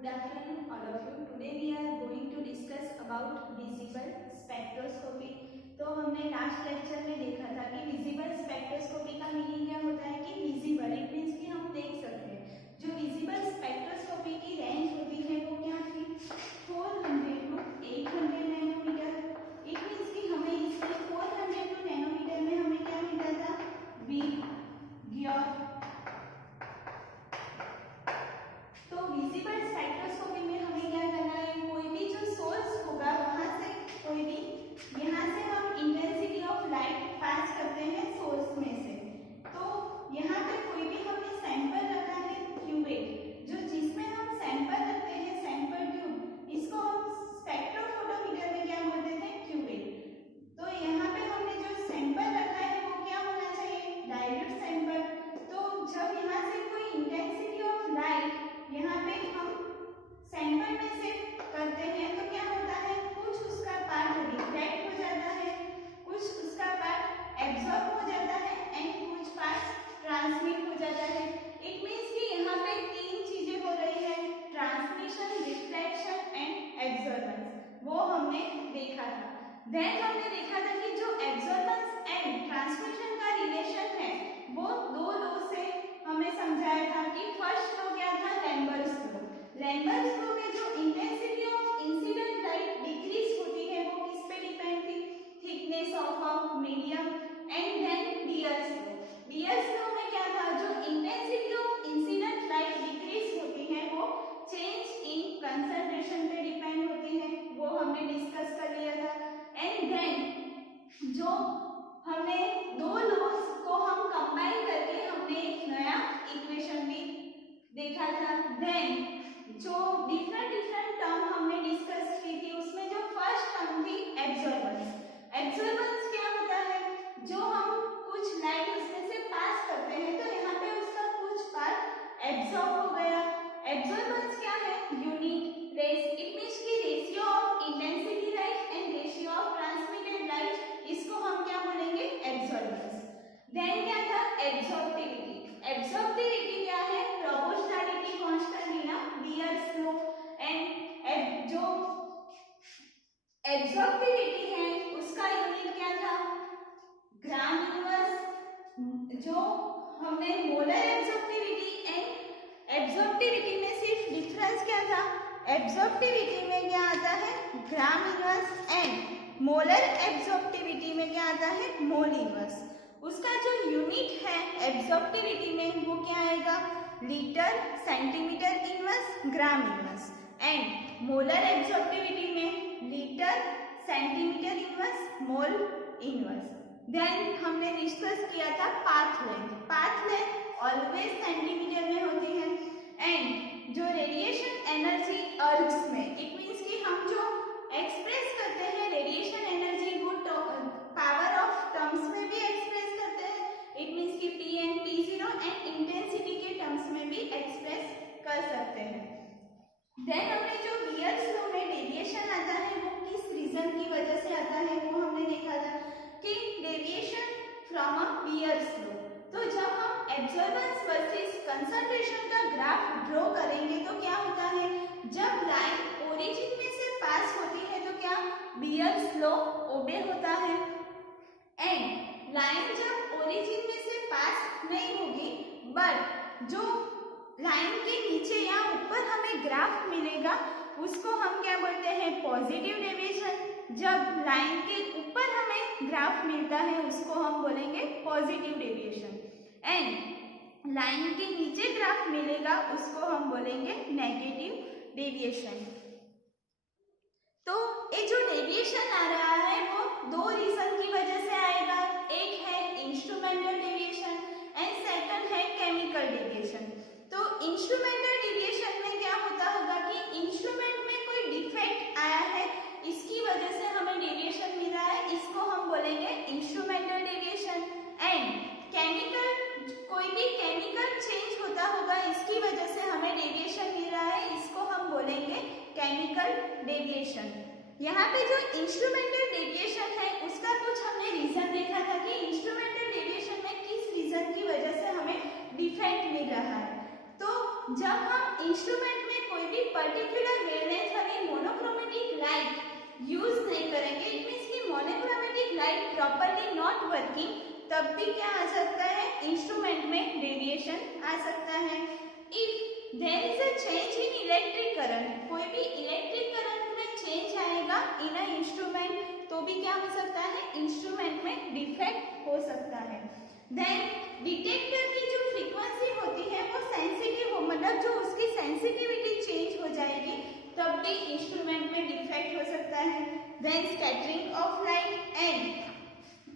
Good afternoon all of you. Today we are going to discuss about visible spectroscopy. तो हमने last lecture में देखा था कि विजिबल स्पेक्ट्रोस्कोपी का मीनिंग क्या होता है कि विजिबल इट मींस कि हम देख सकते हैं। जो विजिबल स्पेक्ट्रोस्कोपी की रेंज होती है वो क्या थी 400 टू 800 नैनोमीटर। इट मींस कि हमें इसमें 400 टू नैनोमीटर में हमें क्या मिलता था विग्योर। तो विजिबल स्पेक्ट्रोस्कोपी में हमें क्या करना है, कोई भी जो सोर्स होगा वहां से कोई भी यहाँ से हम इंटेंसिटी ऑफ लाइट पास करते हैं सोर्स में से। तो यहाँ पे कोई भी हमने सैंपल रखा है क्यूवेट, जो जिसमें हम सैंपल रखते हैं सैंपल ट्यूब, इसको हम स्पेक्ट्रोफोटोमीटर में क्या बोलते थे क्यूवेट। तो यहाँ पे हमने जो सैंपल रखा है वो क्या होना चाहिए डायल्यूट सैंपल। तो जब यहाँ से कोई इंटेंसिटी ऑफ लाइट यहाँ पे हम सैंपल में से करते हैं तो क्या होता है, कुछ उसका पार्ट रिफ्लेक्ट हो जाता है, कुछ उसका पार्ट एब्जॉर्ब हो जाता है एंड कुछ पार्ट ट्रांसमिट हो जाता है। इट मींस कि यहाँ पे तीन चीजें हो रही है, ट्रांसमिशन, रिफ्लेक्शन एंड एब्जॉर्बेंस, वो हमने देखा था। देन हमने देखा था कि जो एब्जॉर्बेंस एंड ट्रांसमिशन का रिलेशन है वो दो लॉ से हमें समझाया था कि फर्स्ट लॉ क्या था लैम्बर्ट्स लॉ। लैम्बर्ट्स लॉ में जो intensity of incident light decrease होती है वो किस पे डिपेंड थी, thickness of a medium. And then Beer's law, Beer's law में क्या था, जो intensity of incident light decrease होती है वो चेंज इन कंसंट्रेशन पे डिपेंड होती है, वो हमने डिस्कस कर लिया था। एंड देन जो हमने दो लॉज को हम कंबाइन करके हमने एक नया इक्वेशन भी देखा था। देन जो डिफरेंट टर्म हमने डिस्कस की थी उसमें जो फर्स्ट टर्म थी एब्जॉर्बेंस। एब्जॉर्बेंस क्या होता है, जो हम कुछ लाइट उसमें से पास करते हैं तो यहाँ पे उसका कुछ पार्ट एब्जॉर्ब हो गया। एब्जॉर्बेंस क्या है, यूनिट रेस, इट मींस की ratio of intensity light and ratio of transmitted light, इसको हम क्या बोलेंगे एब्जॉर्बेंस। देन क्या था एब्जॉर्प्टिविटी। एब्जॉर्प्टिविटी क्या है, प्रोपोर्शनैलिटी कांस्टेंट बिना बियर्स लॉ। एंड जो एब्जॉर्प्टिविटी है उसका यूनिट क्या था ग्राम इनवर्स। जो हमने मोलर एब्जॉर्प्टिविटी एंड एब्जॉर्प्टिविटी में सिर्फ डिफरेंस क्या था, एब्जॉर्प्टिविटी में क्या आता है ग्राम इनवर्स एंड मोलर एब्जॉर्प्टिविटी में क्या आता है मोल इनवर्स। उसका जो यूनिट है एब्जॉर्प्टिविटी में वो क्या आएगा litre centimetre inverse gram inverse, and molar absorptivity में litre centimetre inverse mole inverse. Then हमने डिस्कस किया था path length. Path length always centimetre में होती है। एंड जो रेडिएशन एनर्जी अर्थ में, इट मींस कि हम जो एक्सप्रेस करते हैं रेडिएशन एनर्जी वो पावर ऑफ टर्म्स में भी एक्सप्रेस करते हैं, इट मींस कि P and P0 and intensity के टर्म्स में भी एक्सप्रेस कर सकते हैं। देन हमने जो बियर्स लॉ में डेविएशन आता है वो किस रीजन की वजह से आता है वो हमने देखा था कि deviation from a bears law. तो जब हम एब्जॉर्बेंस वर्सेस कंसंट्रेशन का ग्राफ ड्रॉ करेंगे तो क्या होता है, जब लाइन ओरिजिन में से पास होती है तो क्या बियर्स लॉ ओबे होता है। एंड लाइन जब ओरिजिन में से पास नहीं होगी बट जो लाइन के नीचे या ऊपर हमें ग्राफ मिलेगा उसको हम क्या बोलते हैं पॉजिटिव डेविएशन। जब लाइन के ऊपर हमें ग्राफ मिलता है उसको हम बोलेंगे पॉजिटिव डेविएशन, एंड लाइन के नीचे ग्राफ मिलेगा उसको हम बोलेंगे नेगेटिव डेविएशन। तो ये जो डेविएशन आ रहा है वो दो रीजन की वजह से आएगा, एक है इंस्ट्रूमेंटल डेविएशन एंड सेकंड है केमिकल डेविएशन। तो इंस्ट्रूमेंटल डेविएशन में क्या होता होगा कि इंस्ट्रूमेंट में कोई डिफेक्ट आया है इसकी वजह से हमें डेविएशन मिल रहा है, इसको हम बोलेंगे इंस्ट्रूमेंटल डेविएशन। एंड केमिकल, कोई भी केमिकल चेंज होता होगा इसकी वजह से हमें डेविएशन मिल रहा है, इसको हम बोलेंगे केमिकल डेविएशन। यहाँ पे जो इंस्ट्रूमेंटल डेविएशन है उसका कुछ हमने रीजन देखा था कि इंस्ट्रूमेंटल डेविएशन में किस रीजन की वजह से हमें डिफेक्ट मिल रहा है। तो जब हम इंस्ट्रूमेंट में कोई भी पर्टिकुलर वेवलेंथ हमें मोनोक्रोमेटिक लाइट यूज नहीं करेंगे, इट मीन्स कि monochromatic light properly not working, तब भी क्या आ सकता है, इंस्ट्रूमेंट में डेविएशन आ सकता है। If there is a change in electric current, कोई भी इलेक्ट्रिक करंट में चेंज आएगा इन अ इंस्ट्रूमेंट, तो भी क्या हो सकता है, इंस्ट्रूमेंट में डिफेक्ट हो सकता है। देन डिटेक्टर की जो फ्रीक्वेंसी होती है वो सेंसिटिव हो, मतलब जो उसकी सेंसिटिविटी चेंज हो जाएगी, तब भी इंस्ट्रूमेंट में डिफेक्ट हो सकता है। Then scattering of light and,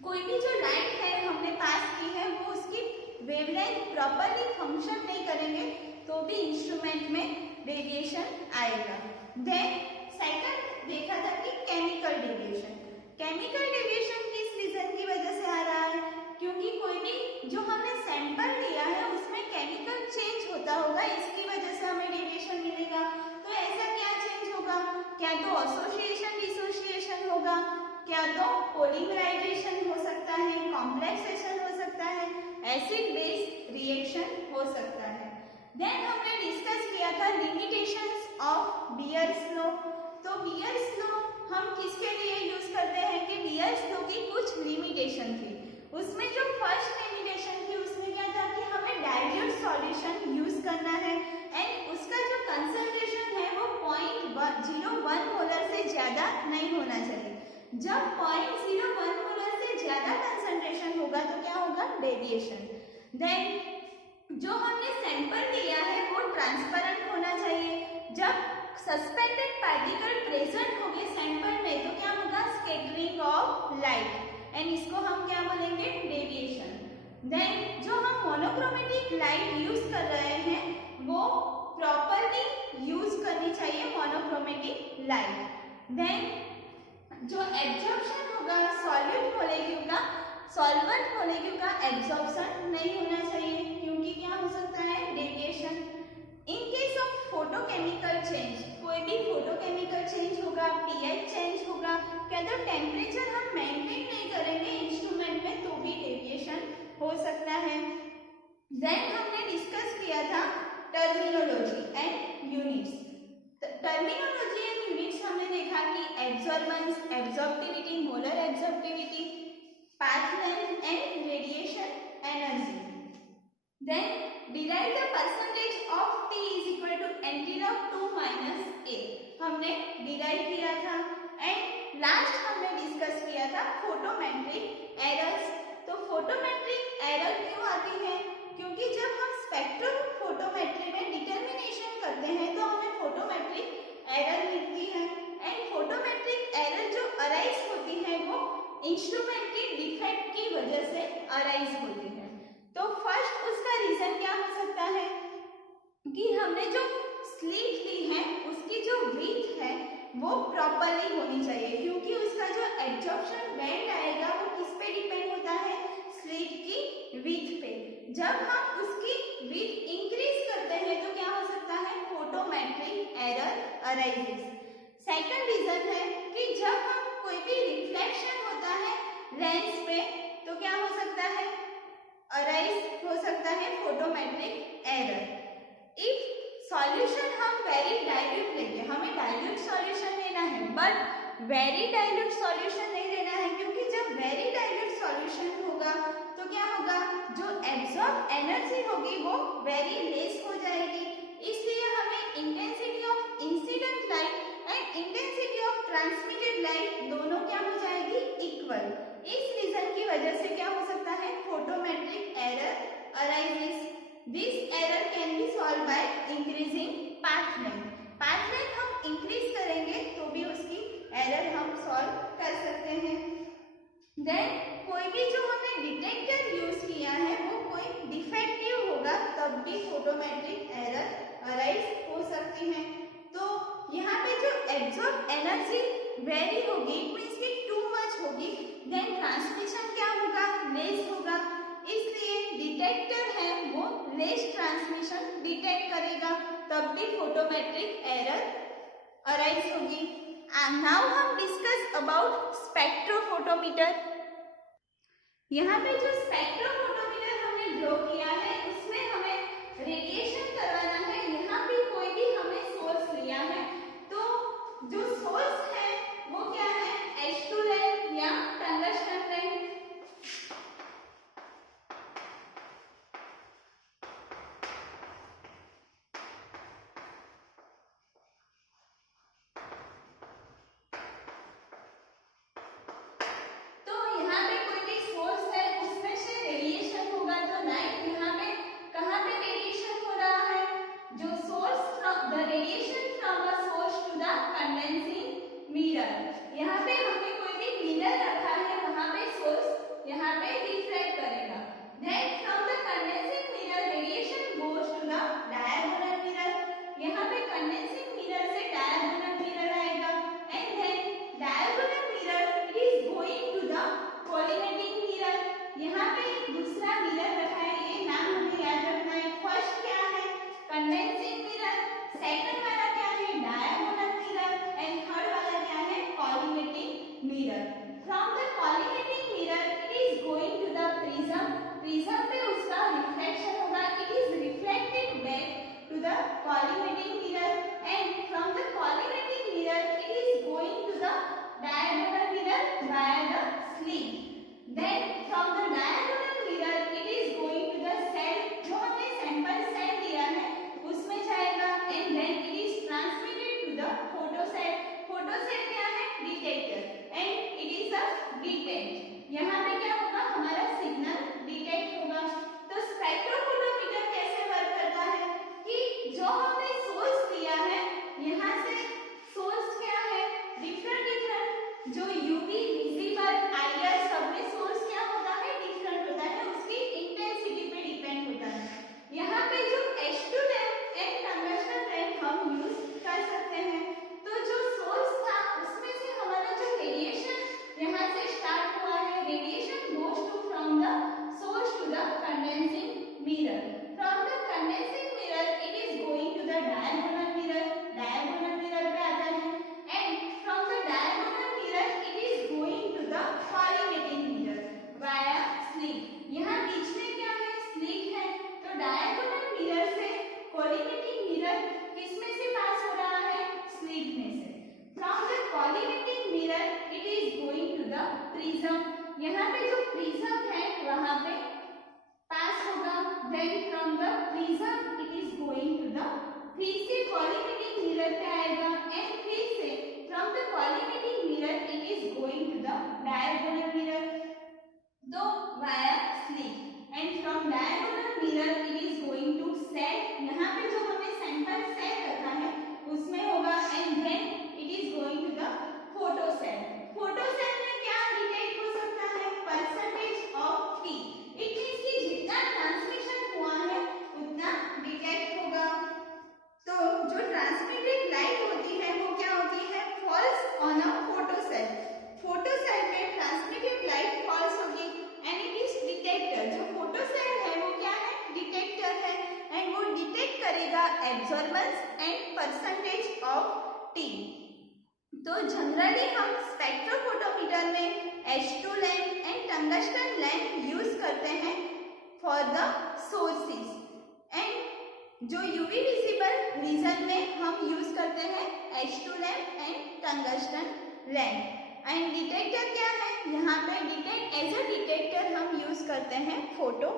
कोई भी जो लाइट है हमने पास की है वो उसकी वेवलेंथ प्रॉपर्ली फंक्शन नहीं करेंगे, तो भी इंस्ट्रूमेंट में रेडिएशन आएगा। देन सेकंड देखा था कि केमिकल डेविएशन। केमिकल डेविएशन किस रीजन की वजह से आ रहा है, क्योंकि कोई भी जो हमने सैंपल लिया है उसमें केमिकल चेंज होता होगा, इसकी वजह से हमें डेविएशन मिलेगा। तो ऐसा क्या चेंज होगा, क्या तो एसोसिएशन डिसोसिएशन होगा, क्या तो पॉलीमराइजेशन हो सकता है, कॉम्प्लेक्सेशन हो सकता है, एसिड बेस रिएक्शन हो सकता है। देन हमने डिस्कस किया था लिमिटेशंस ऑफ बियर्स लॉ। तो बियर्स लॉ हम किसके लिए यूज करते हैं कि बियर्स लॉ की कुछ लिमिटेशन थी, उसमें जो फर्स्ट लिमिटेशन थी उसमें क्या था कि हमें डाइल्यूट सॉल्यूशन यूज करना है एंड उसका जो कंसंट्रेशन है वो 0.01 मोलर से ज्यादा नहीं होना चाहिए। जब 0.01 मोलर से ज्यादा कंसंट्रेशन होगा तो क्या होगा, डेविएशन। देन जो हमने सैंपल लिया है वो ट्रांसपेरेंट होना चाहिए। जब सस्पेंडेड पार्टिकल प्रेजेंट होंगे सैंपल में तो क्या होगा, स्कैटरिंग ऑफ लाइट एंड इसको हम क्या बोलेंगे, डेविएशन। देन जो हम मोनोक्रोमेटिक लाइट यूज कर रहे हैं वो प्रॉपर्ली यूज करनी चाहिए मोनोक्रोमेटिक लाइट। देन जो एब्जॉर्प्शन होगा सॉल्यूट मॉलिक्यूल का, सॉल्वेंट मॉलिक्यूल का एब्जॉर्प्शन नहीं होना चाहिए, क्योंकि क्या हो सकता है, deviation. In case of photochemical change, कोई भी फोटोकेमिकल चेंज होगा, पीएच चेंज होगा, क्या तो टेम्परेचर हम मेंटेन नहीं करेंगे इंस्ट्रूमेंट में तो भी डेविएशन हो सकता है। देन हमने डिस्कस किया था terminology and units. Terminology and units हमने देखा कि absorbance, absorptivity, molar absorptivity, path length and radiation energy. Then derive the percentage of T is equal to NT log 2 minus A, हमने डिराइव किया था। And last हमने discuss किया था photometric errors. तो फोटोमेट्रिक एरर क्यों आती है, क्योंकि जब हम स्पेक्ट्रोफोटोमेट्री में डिटर्मिनेशन करते हैं तो हमें फोटोमेट्रिक एरर मिलती है एंड फोटोमेट्रिक एरर जो अराइज होती है वो इंस्ट्रूमेंट की डिफेक्ट की वजह से अराइज होती है। तो फर्स्ट उसका रीजन क्या हो सकता है कि हमने जो स्लीट ली है उसकी जो विड्थ है वो प्रॉपर्ली होनी चाहिए, क्योंकि उसका जो एब्जॉर्प्शन बैंड आएगा वो किस पे डिपेंड होता है, स्लीट की विड्थ पे। जब हम उसकी विड्थ इंक्रीज करते हैं तो क्या हो सकता है, photometric error arises. Second reason है कि जब हम कोई भी रिफ्लेक्शन होता है लेंस पे तो क्या हो सकता है, अराइज हो सकता है फोटोमेट्रिक एरर। इफ सॉल्यूशन हम वेरी डाइल्यूट लेंगे, हमें डाइल्यूट सॉल्यूशन लेना है बट वेरी डाइल्यूट सॉल्यूशन नहीं लेना है, क्योंकि जब वेरी डाइल्यूट सॉल्यूशन होगा तो क्या होगा, जो एब्जॉर्ब एनर्जी होगी वो वेरी लेस हो जाएगी। इसलिए हमें intensity of incident light and intensity of transmitted light दोनों क्या हो जाएगी, इक्वल। इस रीजन की वजह से क्या हो सकता है, photometric error arises. This error can be solve by increasing path length. Path length हम इंक्रीज करेंगे तो भी उसकी एरर हम सॉल्व कर सकते हैं। देन कोई भी जो हमने डिटेक्टर यूज किया है वो कोई डिफेक्टिव होगा तब भी फोटोमेट्रिक एरर अराइज हो सकती है। तो यहाँ पे जो एब्जॉर्ब एनर्जी वेरी होगी, इट मींस कि टू मच होगी, देन ट्रांसमिशन क्या होगा, लेस होगा, इसलिए डिटेक्टर है वो लेस ट्रांसमिशन डिटेक्ट करेगा तब भी फोटोमेट्रिक एरर अराइज होगी। नाउ हम डिस्कस अबाउट स्पेक्ट्रोफोटोमीटर। यहाँ पे जो स्पेक्ट्रोफोटोमीटर हमने ड्रॉ किया है उसमें हमें रेडिएशन करवाना है। यहाँ पे कोई भी हमने सोर्स लिया डायगोनल मिरर से कॉलीमेटिक मिरर किसमें से पास हो रहा है? स्लिट में से। From the collimatic mirror it is going to the prism, यहाँ पे जो प्रिज्म है वहां पे पास होगा। Then from the prism it is going to the, फिर से कॉलीमेटिक मिरर पे आएगा एंड फिर से from the collimatic mirror it is going to the diagonal mirror, तो via slit and from diagonal mirror it is going to set, यहाँ पे जो हमने सैंपल सेट रखा है उसमें होगा and then it is going to the photo cell. Photo cell में क्या डिटेक्ट हो सकता है? Percentage of T, it means कि जितना ट्रांसमिशन हुआ है उतना डिटेक्ट होगा। तो जो ट्रांसमिटेड लाइट होती है वो क्या होती है? Falls on a photo cell. Photo cell में ट्रांसमिटेड लाइट फॉल्स होगी एंड इट इज डिटेक्टर। जो फोटो सेल है वो क्या है? डिटेक्टर है एंड वो डिटेक्ट करेगा absorbance and percentage of T. तो जनरली हम स्पेक्ट्रोफोटोमीटर में H2 lamp and tungsten lamp use करते हैं फॉर द सोर्सेस, एंड जो यूवी विजिबल रीजन में हम यूज करते हैं H2 lamp and tungsten lamp. And detector क्या है? यहाँ पे एज अ डिटेक्टर हम यूज करते हैं फोटो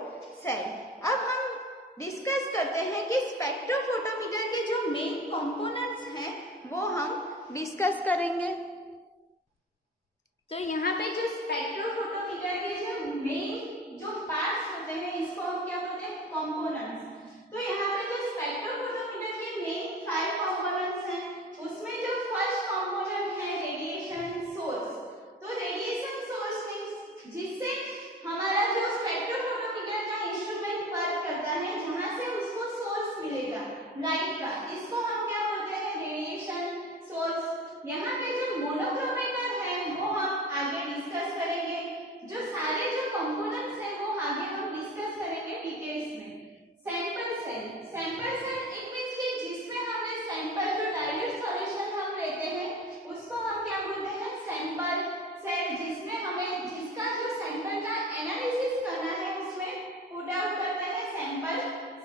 सेल। अब हम डिस्कस करते हैं कि स्पेक्ट्रोफोटोमीटर के जो मेन कंपोनेंट्स हैं वो हम डिस्कस करेंगे। तो यहाँ पे जो स्पेक्ट्रोफोटोमीटर के जो मेन जो पार्ट्स होते हैं इसको हम क्या बोलते हैं? कंपोनेंट्स। तो यहाँ पे जो स्पेक्ट्रोफोटोमीटर के मेन 5 कंपोनेंट्स हैं उसमें जो फर्स्ट कंपोनेंट है रेडिएशन सोर्स। तो रेडिएशन सोर्स मींस जिससे हमारा जो स्पेक्ट्रोफोटोमीटर का इंस्ट्रूमेंट वर्क करता है, जहाँ से उसको सोर्स मिलेगा लाइट का, इसको हम क्या बोलते हैं? Radiation source. यहाँ पे जो मोनोक्रोमेटर है वो हम आगे डिस्कस करेंगे। जो सारे जो कंपोनेंट्स हैं वो आगे हम डिस्कस करेंगे डिटेल्स में। Sample cell, sample cell it means कि जिसमें हमने सैंपल जो डाइल्यूट सॉल्यूशन हम लेते हैं उसको हम क्या बोलते हैं? Sample cell. जिसमें हमें जिसका जो सैंपल का एनालिसिस करना है उसमें पुट आउट करते हैं सैंपल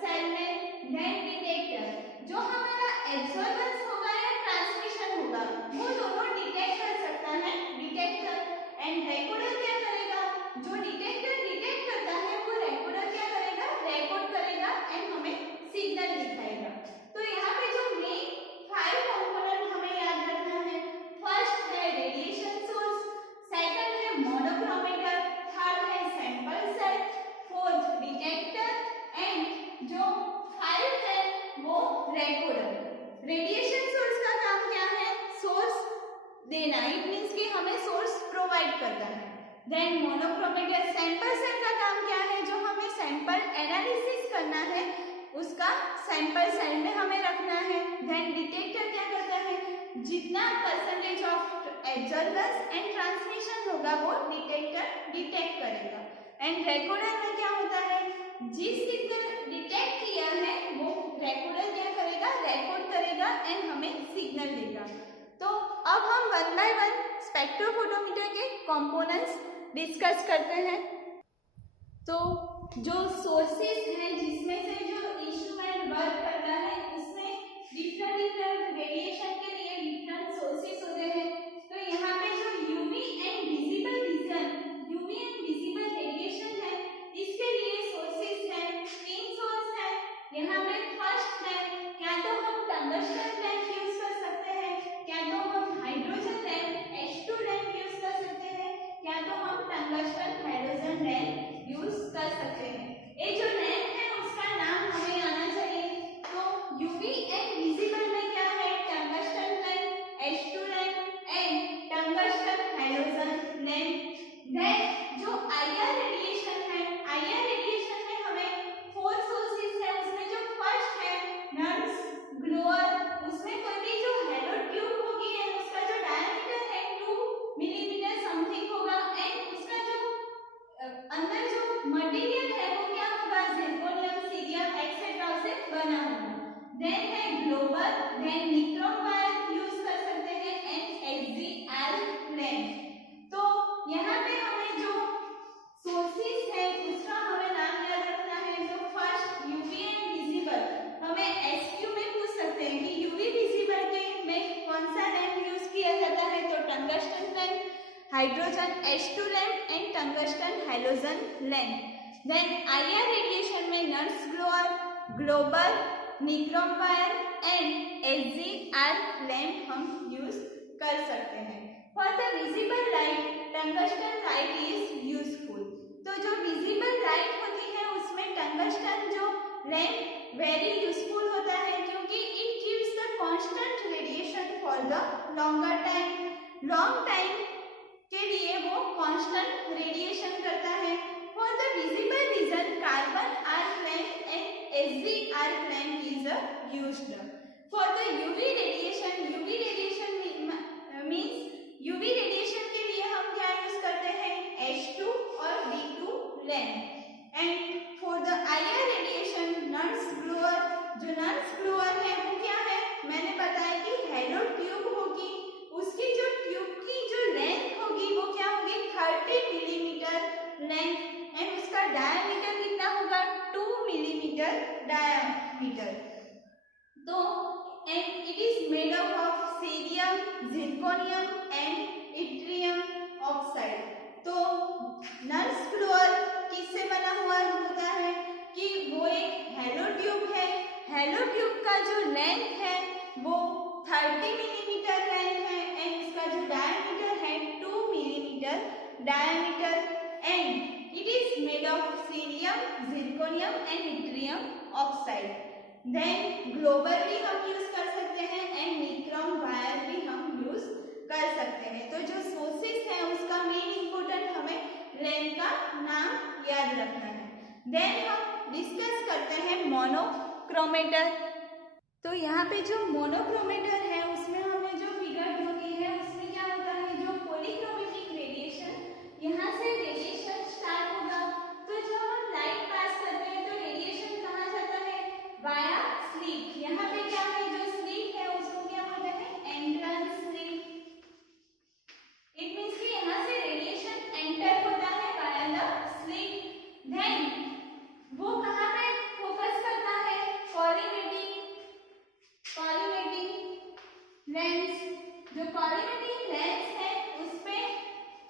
सेल में। देन डिटेक्टर, जो हमारा एब्जॉर्बेंस होगा या ट्रांसमिशन होगा वो दोनों डिटेक्ट कर सकता है डिटेक्टर। एंड रिकॉर्डर क्या करेगा? जो डिटेक्टर डिटेक्ट करता है वो रिकॉर्डर क्या करेगा? रिकॉर्ड करेगा एंड हमें सिग्नल दिखाएगा। तो यहाँ पे जो मेन 5 कंपोनेंट हमें याद रखना है, फर्स्ट है रेडिएशन सोर्स, सेकंड है मोनोक्रोमेटर, थर्ड है sample cell, fourth detector and जो 5 है वो रिकॉर्डर। रेडिएशन सोर्स का काम क्या है? सोर्स देना, इट मींस कि हमें सोर्स प्रोवाइड करना है। देन मोनोक्रोमेटर सैंपल सेल का काम क्या है? जो हमें सैंपल एनालिसिस करना है उसका सैंपल सेल में हमें रखना है। देन डिटेक्टर क्या करता है? जितना percentage of absorbance and transmission होगा वो डिटेक्टर डिटेक्ट करेगा। एंड रिकॉर्डर में क्या होता है? जिस सिग्नल डिटेक्ट किया है वो रिकॉर्डर क्या करेगा? रिकॉर्ड करेगा एंड हमें सिग्नल देगा। तो अब हम 1 बाय 1 स्पेक्ट्रोफोटोमीटर के कंपोनेंट्स डिस्कस करते हैं। तो जो सोर्सेस हैं जिसमें से जो इंस्ट्रूमेंट वर्क करता है उसमें डिफरेंट रेडिएशन के लिए डिफरेंट सोर्सेस होते हैं। तो यहाँ पे जो यूवी एंड विजिबल रेडिएशन है इसके लिए सोर्सेस हैं, 3 सोर्स हैं। यहाँ पे फर्स्ट है क्या तो हम टंगस्टन लैंप यूज कर सकते हैं, क्या तो हम hydrogen lamp H2 lamp use कर सकते हैं, क्या तो हम टंगस्टन हाइड्रोजन लैंप यूज कर सकते हैं। ये जो लैंप है उसका नाम हमें आना चाहिए। तो यूवी एंड विजिबल में क्या है? Tungsten lamp, H2 lamp and tungsten hydrogen lamp. Then जो IR रेडिएशन है, IR रेडिएशन में हमें 4 सोर्सेस है। उसमें जो फर्स्ट है नन्स glower, hydrogen H2 lamp and tungsten halogen lamp. Then IR radiation में Nernst glower, global, nichrome wire and SGR lamp हम यूज कर सकते हैं। For the visible light tungsten light is useful. तो जो विजिबल लाइट होती है उसमें टंगस्टन जो लैंप वेरी यूजफुल होता है, क्योंकि it gives the constant radiation for the longer time. Long time के लिए वो कांस्टेंट रेडिएशन करता है। For the visible region carbon arc lamp and SGR lamp is used. For the UV radiation means UV radiation के लिए हम क्या use करते हैं, H2 और D2 lamp. And for the IR radiation nurse glower, जो नर्स ग्लोअर है वो क्या है, मैंने बताया कि हैलो ट्यूब होगी, उसकी जो ट्यूब की जो लेंथ होगी वो क्या होगी 30 मिलीमीटर लेंथ एंड उसका डायमीटर कितना होगा 2 मिलीमीटर डायमीटर। तो and it is made up of cerium, zirconium and yttrium oxide. तो नर्स ग्लोअर किससे बना हुआ होता है कि वो एक हैलो ट्यूब है। हैलो ट्यूब का जो लेंथ है वो 30 मिलीमीटर लेंथ है एंड इसका जो डायमीटर है 2 millimetre diameter and it is made of cerium, zirconium and yttrium oxide. Then globar भी हम यूज कर सकते हैं एंड निक्रोम वायर भी हम यूज कर सकते हैं। तो जो सोर्सेस है उसका मेन इंपोर्टेंट हमें लेंथ का नाम याद रखना है। देन हम डिस्कस करते हैं मोनोक्रोमेटर। तो यहाँ पे जो मोनोक्रोमेटर है उसमें हमें जो फिगर दी हुई है उसमें क्या होता है, जो पॉलीक्रोमेटिक रेडिएशन, यहाँ से रेडिएशन स्टार्ट होगा। तो जब हम लाइट पास करते हैं तो रेडिएशन कहाँ जाता है, वाया स्लिट। यहाँ पे क्या है, जो स्लिट है उसको क्या बोलते हैं, एंट्रेंस स्लिट। इट मींस कि यहाँ से रेडिएशन एंटर होता है वाया द स्लिट। देन वो कहाँ पे फोकस करता है, कॉलीमेटिक लेंस। जो कॉलीमेटिक लेंस है उसपे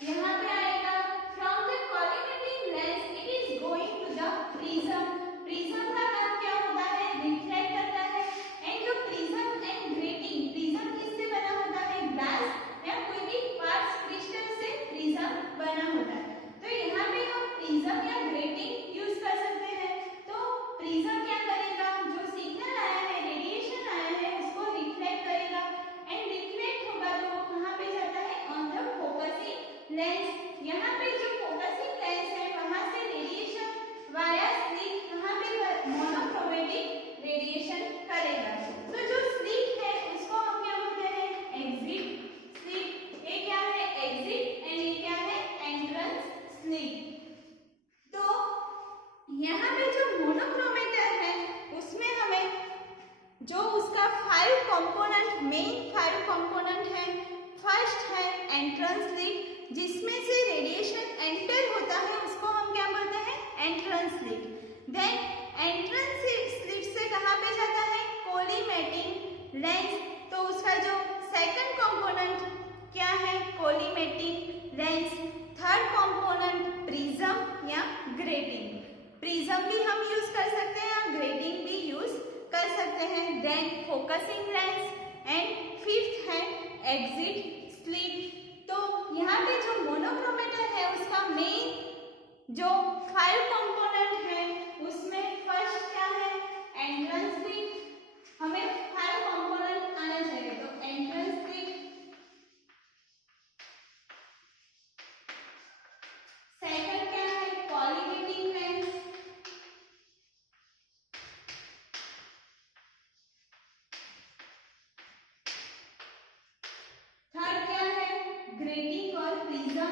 यहाँ पे आएगा। From the collimatic lens it is going to the prism. Prism का काम क्या होता है, रिफ्लेक्ट करता है। एंड जो प्रिज्म एंड ग्रेटिंग, प्रिज्म किससे बना होता है, ग्लास या कोई भी क्वार्ट्ज क्रिस्टल से प्रिज्म बना होता है। तो यहाँ पे हम प्रिज्म या ग्रेटिंग यूज कर सकते हैं। तो प्रिज्म क्या करेगा, जो सिग्नल आया है, रेडिएशन आया है, उसको रिफ्लेक्ट करेगा एंड रिफ्लेक्ट होगा तो वो कहाँ पे जाता है, ऑन द फोकसिंग लेंस। यहाँ पे जो फोकसिंग लेंस है वहां से रेडिएशन वाया स्लिट कहाँ पे, मोनोक्रोमेटिक रेडिएशन करेगा। तो जो स्लिट है उसको हम क्या बोलते हैं, एग्जिट स्लिट। ये क्या है, एग्जिट एंड ये क्या है, एंट्रेंस स्लिट। तो यहाँ पे जो मोनोक्रोमेटर है उसमें हमें जो उसका 5 कंपोनेंट, मेन 5 कंपोनेंट है। फर्स्ट है एंट्रेंस स्लिट, जिसमें से रेडिएशन एंटर होता है उसको हम क्या बोलते हैं, entrance slit. Then entrance slit से कहाँ पे जाता है, कोलीमेटिक लेंस। तो उसका जो सेकंड कंपोनेंट क्या है, कोलीमेटिक लेंस। थर्ड कंपोनेंट प्रिज्म या ग्रेटिंग। प्रिज्म भी हम यूज कर सकते हैं और ग्रेटिंग भी यूज कर सकते हैं। Then focusing lens and fifth है एग्जिट स्लिट। तो यहाँ पे जो मोनोक्रोमेटर है उसका मेन जो 5 कंपोनेंट है उसमें फर्स्ट क्या है, एंट्रेंस स्लिट। हमें 5 कंपोनेंट आना चाहिए। तो एंट्रेंस स्लिट, सेकंड क्या है, कॉलीमेटिक लेंस, थर्ड क्या है, ग्रेटिंग और prism,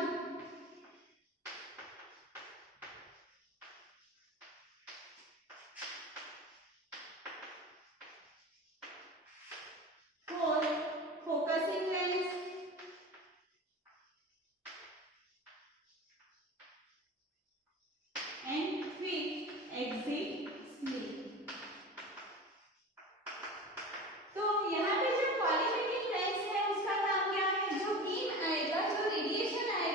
fourth focusing lens and fifth exit slit. तो यहाँ पे जो कॉलीमेटिक लेंस है उसका काम क्या है, जो बीम आएगा, जो रेडिएशन आएगा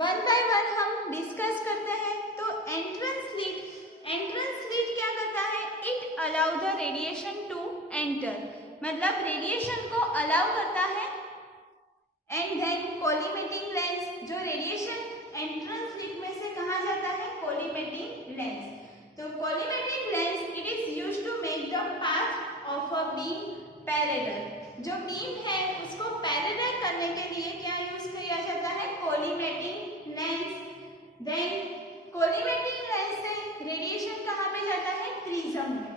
वन बाय वन हम डिस्कस करते हैं। तो एंट्रेंस स्लिट क्या करता है? It allow the radiation to enter, मतलब रेडिएशन को अलाउ करता है। एंड देन कोलिमेटिंग लेंस, जो रेडिएशन एंट्रेंस स्लिट में से कहा जाता है कोलिमेटिंग लेंस। तो collimating lens it is used to make the path of a beam parallel. जो बीम है उसको पैरेलल करने के लिए क्या यूज किया जाता है? Collimating lens. Then collimating lens से रेडिएशन कहाँ पे जाता है? प्रिज्म में।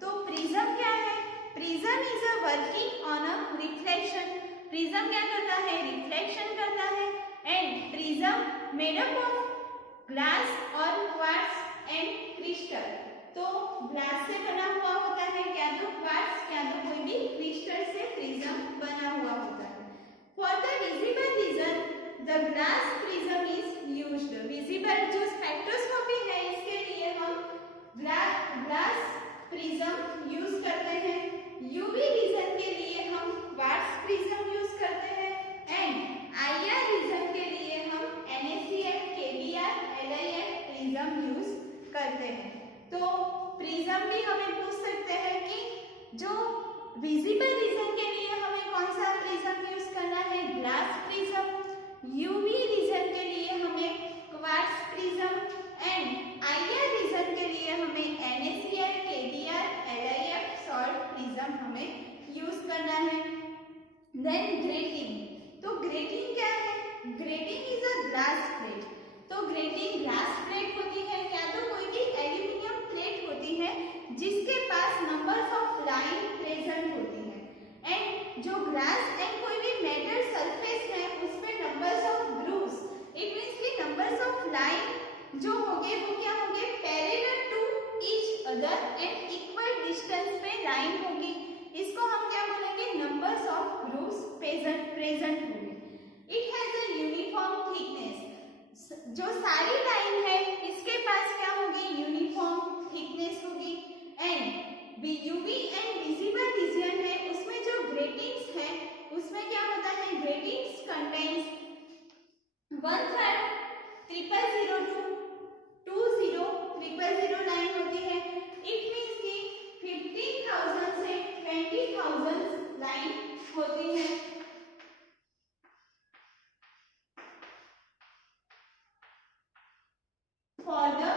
तो प्रिज्म क्या है? Prism is a working on a reflection. Prism क्या करता है? रिफ्लेक्शन करता है। And prism made up of glass और क्वार्ट्ज एंड क्रिस्टल। तो ग्लास से बना हुआ होता है, क्या तो क्वार्ट्ज या तो कोई भी क्रिस्टल से प्रिज्म बना हुआ होता है। For the visible region the glass prism is used. Visible जो स्पेक्ट्रोस्कोपी है इसके लिए हम ग्लास प्रिज्म यूज करते हैं। यूवी रीजन के लिए हम क्वार्ट्ज प्रिज्म यूज करते हैं। एंड आईआर रीजन के लिए हम NaCl, KBr, LiF prism use करते हैं। तो प्रिज्म भी हमें पूछ सकते हैं कि जो विजिबल रीजन के लिए हमें कौन सा प्रिज्म यूज करना है? Glass prism. यूवी रीजन के लिए हमें quartz prism. And IR region के लिए हमें NaCl, KBr, LiF salt prism हमें यूज करना है। Then grating. तो ग्रेटिंग क्या है? Grating is a glass plate. तो ग्रेटिंग ग्लास प्लेट होती है या तो कोई भी एल्यूमिनियम प्लेट होती है जिसके पास नंबर्स ऑफ लाइन प्रेजेंट होती है। एंड जो ग्लास एंड कोई भी मेटल सरफेस है उसमें numbers of grooves, it means कि नंबर्स ऑफ लाइन जो होंगे वो क्या होंगे? Parallel to each other and equal distance पे लाइन होगी। इसको हम क्या बोलेंगे? नंबर्स ऑफ ग्रूव्स प्रेजेंट होंगे। It has a uniform thickness. जो सारी लाइन है इसके पास क्या होगी? यूनिफॉर्म थिकनेस होगी। And UV and visible region है उसमें जो ग्रेटिंग्स है उसमें क्या होता है? ग्रेटिंग्स कंटेन्स 150002 200000 लाइन होती है। इट मींस कि 15,000 से 20,000 लाइन होती है। For the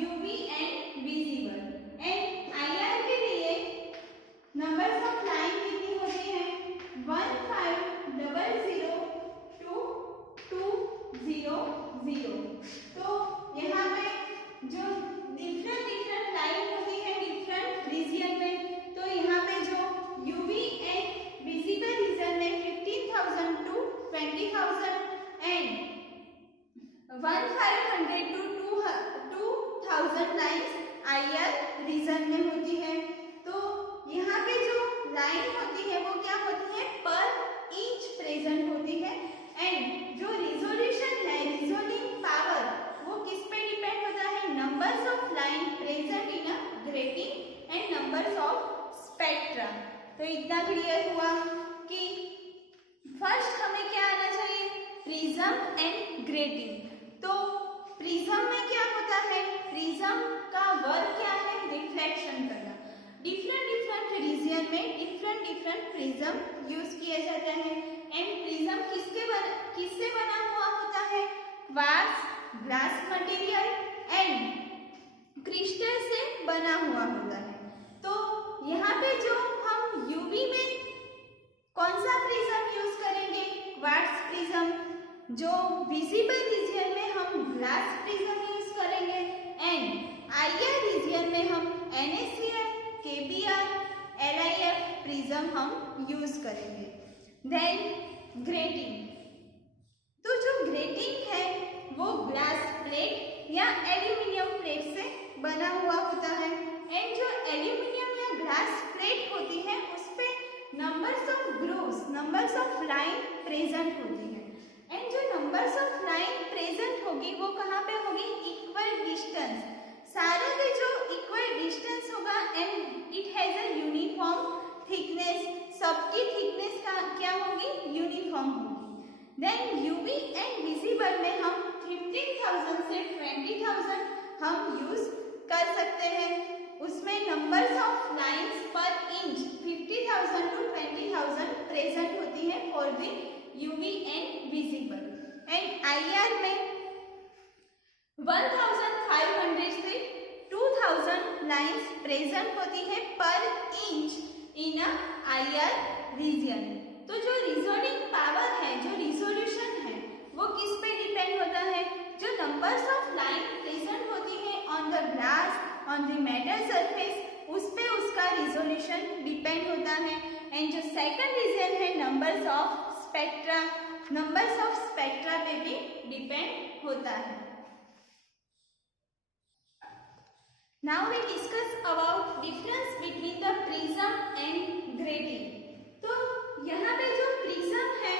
UV and visible and IR के लिए numbers of line कितनी होती है? 1500 to 200। तो यहाँ पे जो डिफरेंट लाइन होती है डिफरेंट रीजन में, तो यहाँ पे जो UV and visible रीजन में 15,000 to 20,000 and 1500 to 2000 lines IR region में होती है। तो यहाँ पे जो लाइन होती है वो क्या होती है? पर ईच प्रेजेंट होती है। एंड जो रिजोल्यूशन है, रिजोल्विंग पावर, वो किस पे डिपेंड होता है? Numbers of line present in a grating and numbers of spectra. तो इतना क्लियर हुआ कि फर्स्ट हमें क्या आना चाहिए? Prism and grating. तो प्रिज्म में क्या होता है? प्रिज्म का वर्क क्या है? रिफ्लेक्शन करना। डिफरेंट रीजन में डिफरेंट प्रिज्म यूज किए जाते हैं। एंड प्रिज्म किससे बना हुआ होता है? Quartz, glass material and crystal से बना हुआ होता है। तो यहाँ पे जो हम यूवी में कौन सा प्रिज्म यूज करेंगे? Quartz prism. जो विजिबल रीजन में हम ग्लास प्रिज्म यूज करेंगे। एंड आईआर रीजन में हम NaCl, KBr, LiF प्रिज्म हम यूज करेंगे। Then grating. तो जो ग्रेटिंग है वो ग्लास प्लेट या एल्यूमिनियम प्लेट से बना हुआ होता है। एंड जो एल्यूमिनियम या ग्लास प्लेट होती है उस पे numbers of grooves, numbers of line present होती है। एंड जो नंबर्स ऑफ लाइन प्रेजेंट होगी वो कहाँ पे होगी? Equal distance. सारे के जो इक्वल डिस्टेंस होगा and it has a uniform thickness. सबकी थिकनेस का क्या होगी? यूनिफॉर्म होगी। देन यूवी एंड विजिबल में हम हम यूज कर सकते हैं। उसमें numbers of lines per inch 50,000 to 20,000 present होती है for the UV and visible. And IR में 1,500 से 2,000 लाइंस प्रेजेंट होती है per inch in a IR region. तो जो रिजोल्विंग पावर है, जो रिजोल्यूशन है, वो किस पे डिपेंड होता है? जो नंबर्स ऑफ लाइन प्रेजेंट होती है on the glass, on the metal surface, उस पे उसका रिजोल्यूशन डिपेंड होता है। एंड जो सेकंड रीजन है numbers of spectra, numbers of spectra पे भी डिपेंड होता है। Now we discuss about difference between the prism and grating. तो यहाँ पे जो प्रिज्म है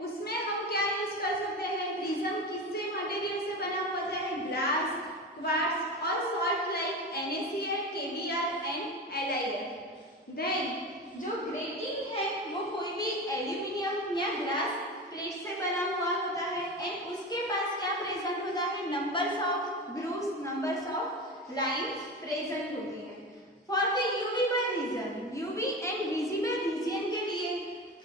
उसमें हम क्या यूज कर सकते हैं? प्रिज्म किससे मटेरियल से बना होता है? ग्लास, क्वार्ट्ज और salt like NaCl, KBr and LiF। Then जो ग्रेटिंग है वो कोई भी एल्यूमिनियम या ग्लास प्लेट से बना हुआ होता है एंड उसके पास क्या प्रेजेंट होता है? Numbers of grooves, numbers of lines present होती है। For the UV region, UV and visible region के लिए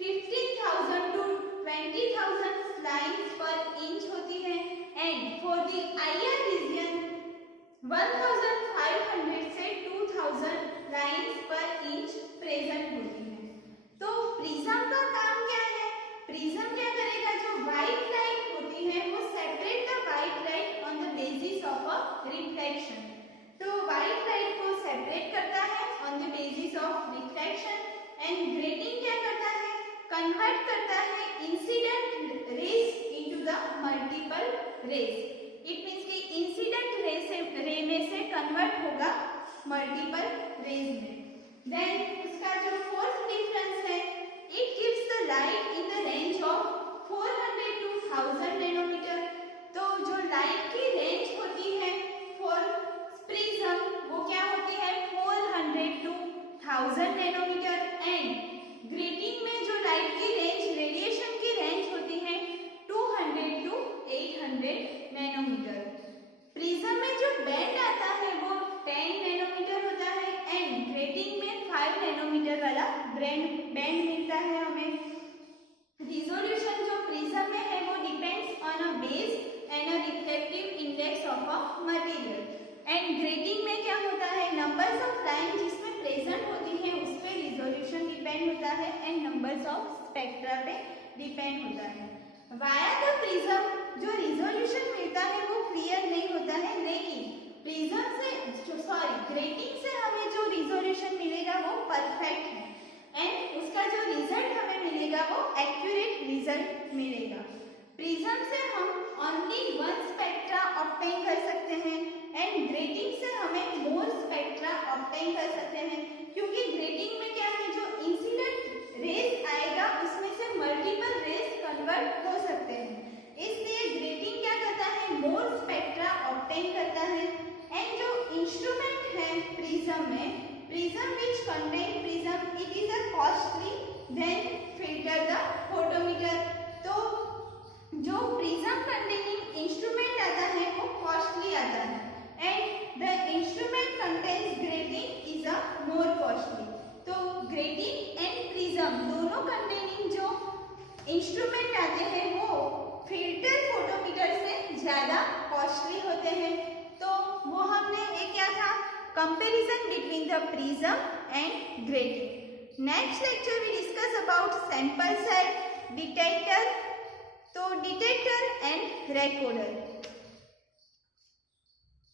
15,000 to 20,000 लाइन्स पर इंच होती है and for the IR region 1,500 से 2,000 लाइन्स पर इंच प्रेजेंट होती है। तो प्रिज्म का काम क्या है? प्रिज्म क्या करेगा? जो व्हाइट लाइट होती है वो separate the white light on the basis of a reflection. तो व्हाइट लाइट को सेपरेट करता है on the basis of reflection. And grating क्या करता है? कन्वर्ट करता है incident rays into the multiple rays. It means कि इंसिडेंट रे में से कन्वर्ट होगा मल्टीपल रेज में। देन उसका जो फोर्थ डिफरेंस है, it gives the light in the range of 400 to 1000 nanometre. तो जो लाइट की रेंज होती है फॉर प्रिज्म वो क्या होती है? 400 to 1000 नैनोमीटर। एंड ग्रेटिंग में जो लाइट की रेंज, रेडिएशन की रेंज होती है 200 to 800 नैनोमीटर। प्रिज्म में जो बैंड आता है वो 10 नैनोमीटर होता है एंड ग्रेटिंग में 5 नैनोमीटर वाला बैंड मिलता है हमें। रिजोल्यूशन जो प्रिज्म में है वो depends on a base and a reflective index of a material. And grating में क्या होता है? नंबर्स ऑफ लाइन जिसमें प्रेजेंट होती है उस पर रिजोल्यूशन डिपेंड होता है एंड नंबर्स ऑफ स्पेक्ट्रा पे डिपेंड होता है। वाया द प्रिज्म जो रिजोल्यूशन मिलता है वो क्लियर नहीं होता है, लेकिन प्रिज्म से ग्रेटिंग से हमें जो रिजोल्यूशन मिलेगा वो परफेक्ट है एंड उसका जो रिजल्ट हमें मिलेगा वो एक्यूरेट रिजल्ट मिलेगा। प्रिज्म से हम ओनली वन स्पेक्ट्रा ऑब्टेन कर सकते हैं एंड ग्रेटिंग से हमें मोर स्पेक्ट्रा ऑब्टेन कर सकते हैं, क्योंकि ग्रेटिंग में क्या है? जो इंसिडेंट रेज आएगा उसमें से मल्टीपल रेज कन्वर्ट हो सकते हैं, इसलिए ग्रेटिंग क्या करता है? मोर स्पेक्ट्रा ऑब्टेन करता है। एंड जो इंस्ट्रूमेंट है प्रिज्म में, prism which contain prism, it is a costly than filter the photometer. तो जो प्रिज्म कंटेनिंग इंस्ट्रूमेंट आता है वो कॉस्टली आता है and the instrument contains grating is a more costly. तो ग्रेटिंग एंड प्रिज्म दोनों कंटेनिंग जो इंस्ट्रूमेंट आते हैं वो फिल्टर फोटोमीटर से ज्यादा कॉस्टली होते हैं। तो वो हमने एक क्या था? Comparison between the prism and grating. Next lecture we discuss about sample set, detector, तो डिटेक्टर एंड रिकॉर्डर।